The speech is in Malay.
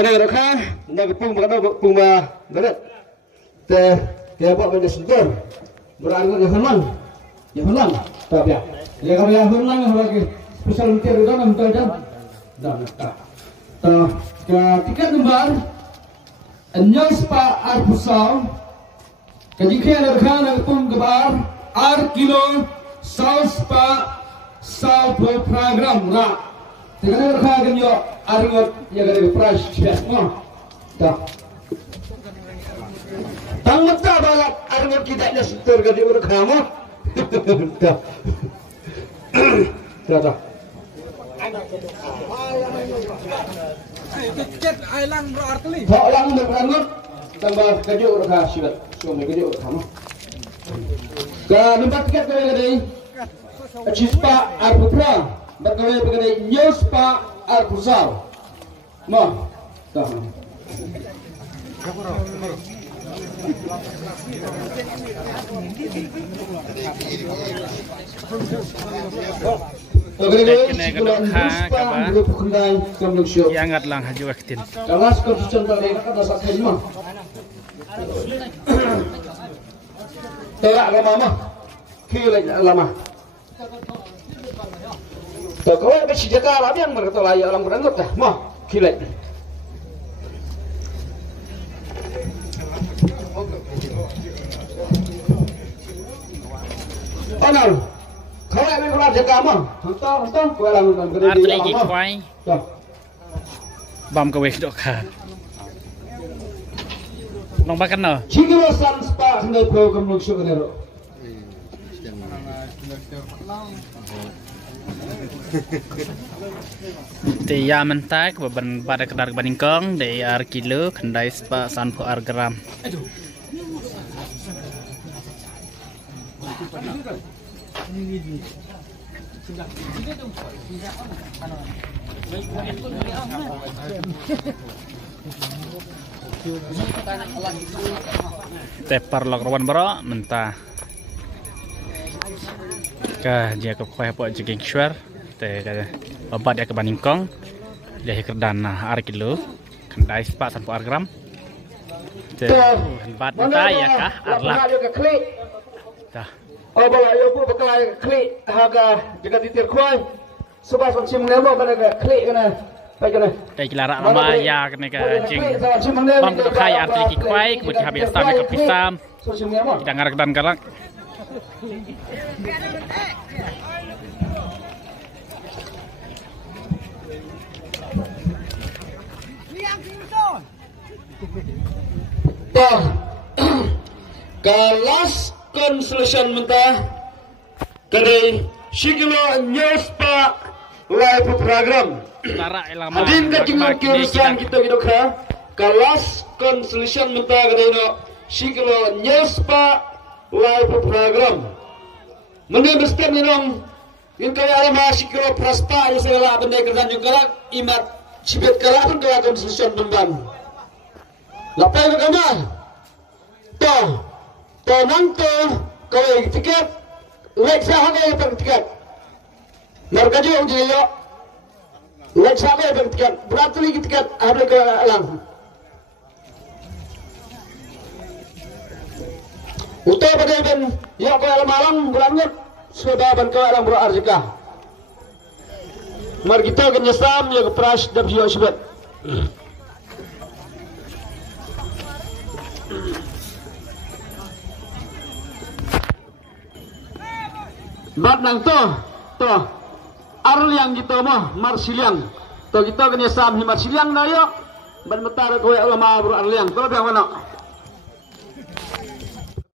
Kena raka, nak pung berat. Dia buat benda sentur. Berangguk yang henlang. Tak ya. Dia kalau yang henlang lagi spesial mikir itu kan betul. Dah. Ketika lembar Nyos pa arbusau kajikan raka nak pung gebar kilo saus pa sau program ra. Dengan raka ganyo aringot yang ada price dia semua. Dah. Tanggut tak balat aringot kita ada setor gadi urut kamu. Dah. Dah. Tiket ailang berarti. Ailang berangut tambah gadi urut silat. Suami gadi urut kamu. Dah numpak tiket kau gadi. Cispa arbupra. Berkawai berkawai Nyos pa arbusau. Mah. Dah. Yangat lang haju aktin. Kalas konstitusi tadi nak ada saksi lima. Terak lama mah, kiri lama. Kau yang bersejarah lah yang berkata layak orang beranggut dah, mah kiri. Anal, kau yang beranggut jaga mah, hantar, kau yang beranggut. Arti lagi kuai. Bam kawek dok kan. Long bakan no. Cikgu Sanspa hendak program lucu kenero. Tiya mentak beban pada kedar bandingkong dari kilo kendai spa sanpo gram. Tepar lokrowan bro mentah. Kah dia ke kuah buat jeging syar. Teh obat dia ke Baningkong. Dia kerdana kilo kendai spa sanpo gram. Teh bat ya kah arlak. Dah. Oh bala yo bu bekalai klik harga jaga titir kuai. Sebab macam nemo kana klik kana. Kaya kilara nama ya kena jing bam tu kai arti ki kuai kemudian habis sampai ke pisam kita ngarak dan galak Kalas konsolusi mentah kedai Shigelo Nyos pa live program. Adin ka kingon kiurusan kita kah? Kalas konsolusi mentah kedai no Shigelo Nyos pa live program. Menurut step minum yung kaya alam ha Shigelo prasta yung segala benda kerjaan yung kalak imat sibet kalak pun kaya konsolusi pemban. Lapay ka kama? To nanto kau tiket, lek sah kau yang tiket. Mereka juga ujian, lek sah kau yang tiket. Berapa lagi tiket ada ke alam? Utah bagai ben, ya kau alam berangkat sudah ben kau alam berarjika. Mari kita kenyasam ya ke pras dan jiwa sebab. Bat nang to arul yang kita mah marsiliang to kita kena sam hi marsiliang na yo ban metara kowe ulama bro arliang to biang mana